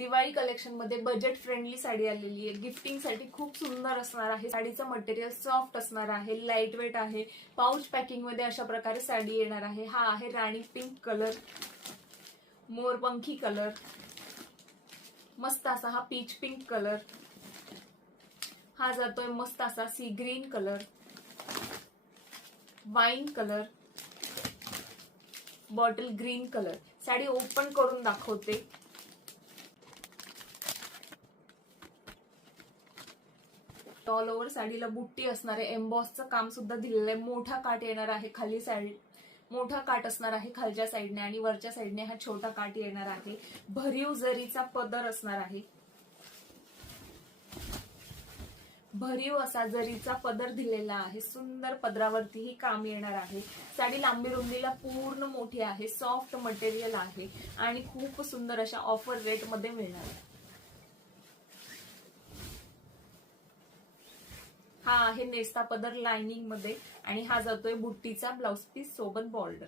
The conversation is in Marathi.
दिवाळी कलेक्शन मध्ये बजेट फ्रेंडली साडी आलेली आहे. गिफ्टिंग साठी खूप सुंदर असणार आहे. साडीचं मटेरियल सॉफ्ट असणार आहे, लाईट वेट आहे. पाऊच पॅकिंग मध्ये अशा प्रकारे साडी येणार आहे. हा आहे राणी पिंक कलर, मोरपंखी कलर, मस्त असा हा पीच पिंक कलर, हा जातोय मस्त असा सी green colour, wine colour, bottle green colour. Sari open करून दाखवते. ऑल ओव्हर साडीला बुट्टी असणार आहे. एम्बॉसचं काम सुद्धा दिलेलं आहे. मोठा काट येणार आहे खाली साईड, मोठा काट असणार आहे खालच्या साईडने आणि वरच्या साईडने हा छोटा काट येणार आहे. भरीव जरीचा पदर असणार आहे. भरीव असा जरीचा पदर दिलेला आहे. सुंदर पदरावरतीही काम येणार आहे. साडी लांबी रुंदीला पूर्ण मोठी आहे. सॉफ्ट मटेरियल आहे आणि खूप सुंदर अशा ऑफर रेट मध्ये मिळणार आहे. हा आहे नेस्ता पदर लाइनिंग मध्ये आणि हा जातोय बुट्टीचा ब्लाउज पीस सोबत बॉर्डर.